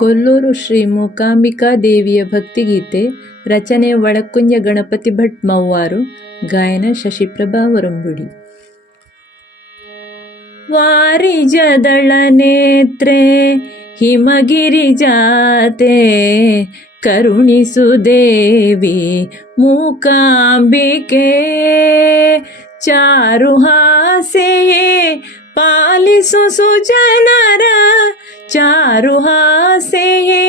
ಕೊಲ್ಲೂರು ಶ್ರೀ ಮೂಕಾಂಬಿಕಾ ದೇವಿಯ ಭಕ್ತಿಗೀತೆ, ರಚನೆ ಒಳಕುಂಜ ಗಣಪತಿ ಭಟ್ ಮೌವಾರು ಗಾಯನ ಶಶಿಪ್ರಭಾ ವರಂಬುಡಿ. ವಾರಿಜದಳ ನೇತ್ರೆ, ಹಿಮಗಿರಿ ಜಾತೆ, ಕರುಣಿಸು ದೇವಿ ಮೂಕಾಂಬಿಕೆ. ಚಾರು ಹಾಸೆಯೇ, ಪಾಲಿಸು ಸುಜನರ ಚಾರು ಹಾಸೆಯೇ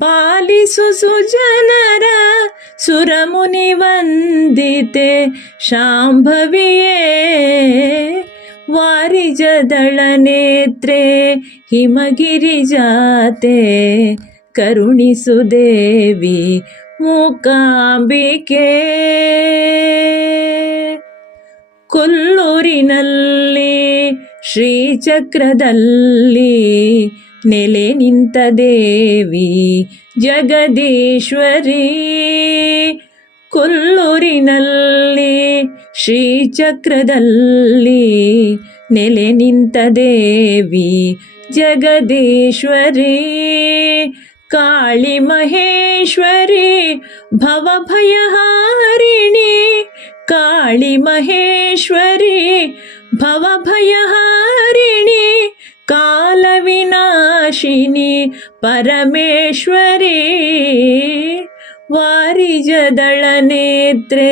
ಪಾಲಿಸು ಸುಜನರ ಸುರಮುನಿ ವಂದಿತೆ ಶಾಂಭವಿಯೇ ವಾರಿಜದಳ ನೇತ್ರೆ ಹಿಮಗಿರಿ ಜಾತೆ ಕರುಣಿಸು ದೇವಿ ಮೂಕಾಂಬಿಕೆ ಕೊಲ್ಲೂರಿನಲ್ಲಿ ಶ್ರೀಚಕ್ರದಲ್ಲಿ ನೆಲೆ ನಿಂತ ದೇವಿ ಜಗದೀಶ್ವರಿ ಕೊಲ್ಲೂರಿನಲ್ಲಿ ಶ್ರೀಚಕ್ರದಲ್ಲಿ ನೆಲೆ ನಿಂತ ದೇವಿ ಜಗದೀಶ್ವರಿ ಕಾಳಿ ಮಹೇಶ್ವರಿ ಭವಭಯಹಾರಿಣಿ ಕಾಳಿ ಕಾಲವಿನಾಶಿನಿ ಪರಮೇಶ್ವರಿ ವಾರಿಜದಳ ನೇತ್ರೆ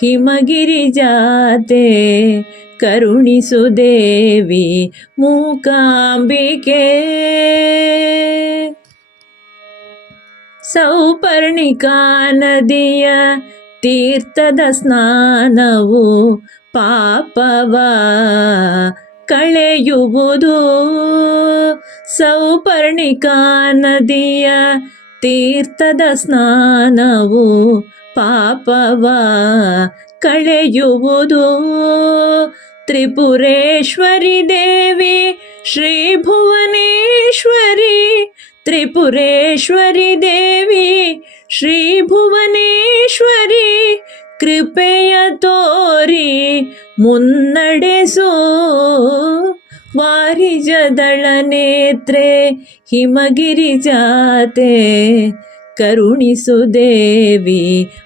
ಹಿಮಗಿರಿ ಜಾತೆ ಕರುಣಿಸು ದೇವಿ ಮೂಕಾಂಬಿಕೆ ಸೌಪರ್ಣಿಕಾ ನದಿಯ ತೀರ್ಥದ ಸ್ನಾನವು ಪಾಪವ ಕಳೆಯುವುದು ಸೌಪರ್ಣಿಕಾ ನದಿಯ ತೀರ್ಥದ ಸ್ನಾನವು ಪಾಪವ ಕಳೆಯುವುದು ತ್ರಿಪುರೇಶ್ವರಿ ದೇವಿ ಶ್ರೀ ಭುವನೇಶ್ವರಿ ತ್ರಿಪುರೇಶ್ವರಿ ದೇವಿ ಶ್ರೀ ಭುವನೇಶ್ವರಿ ಕೃಪೆಯ ತೋರಿ ಮುನ್ನಡೆಸು ವಾರಿಜದಳ ನೇತ್ರೆ ಹಿಮಗಿರಿ ಜಾತೆ ಕರುಣಿಸು ದೇವಿ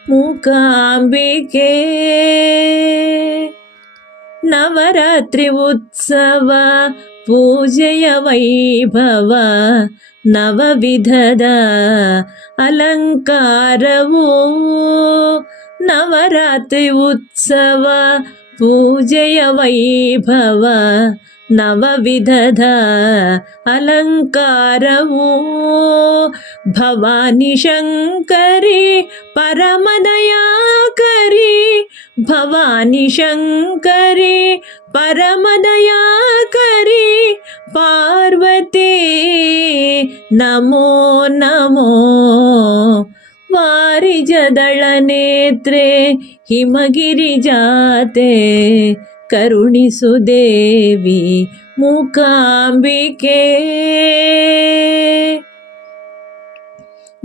ಮೂಕಾಂಬಿಕೆ ನವರಾತ್ರಿ ಉತ್ಸವ ಪೂಜೆಯ ವೈಭವ ನವವಿಧದ ಅಲಂಕಾರವು नवरात्रि उत्सव, पूजय वैभव, नवविधध अलङ्कारवो भवानि शङ्करे, परमदयाकरे। भवानि शङ्करे, परमदयाकरे। पार्वती, नमो नमो। वा रिजदलनेत्रे हिमगिरिजाते करुणि सुदेवि मूकाम्बिके।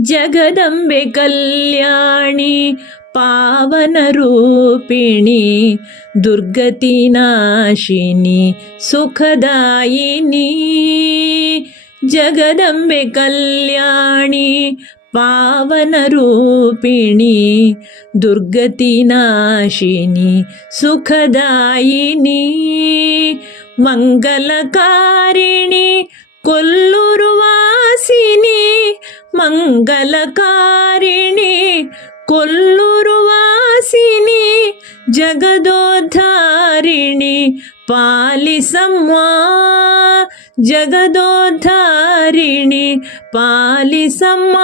जगदम्बे कल्याणि पावनरूपिणि दुर्गतिनाशिनी सुखदायिनी। जगदम्बे कल्याणि पावनरूपिणी दुर्गतिनाशिनि सुखदायिनी मङ्गलकारिणि कोल्लुरुवासिनि मङ्गलकारिणि कोल्लुरुवासिनि जगदोद्धारिणि पालिसंवा जगदो ಕೊಲ್ಲೂರು ವಾಸಿನಿ ಮಂಗಲಕಾರಿಣಿ ಕೊಲ್ಲೂರು ವಾಸಿನಿ ಜಗದೋದ್ಧಾರಿಣಿ ಪಾಲಿಸಮ್ಮ ಜಗದೋದ್ಧಾರಿಣಿ ಪಾಲಿಸಮ್ಮ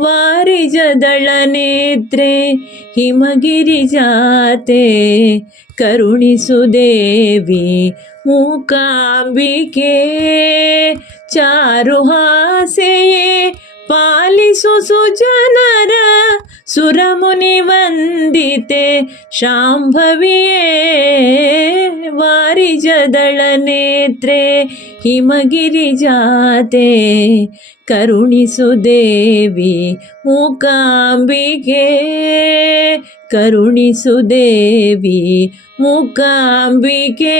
ವಾರಿಜದಳ ನೇತ್ರೆ ಹಿಮಗಿರಿ ಜಾತೆ ಕರುಣಿಸು ದೇವಿ ಮೂಕಾಂಬಿಕೆ ಚಾರು ಹಾಸೆಯೇ ಪಾಲಿಸು ಸುಜನರ ಸುರಮುನಿ ವಂದಿತೆ ಶಾಂಭವಿಯೇ ವಾರಿಜದಳ ನೇತ್ರೆ ಹಿಮಗಿರಿ ಜಾತೆ ಕರುಣಿಸು ದೇವಿ ಮೂಕಾಂಬಿಕೆ ಕರುಣಿಸು ದೇವಿ ಮೂಕಾಂಬಿಕೆ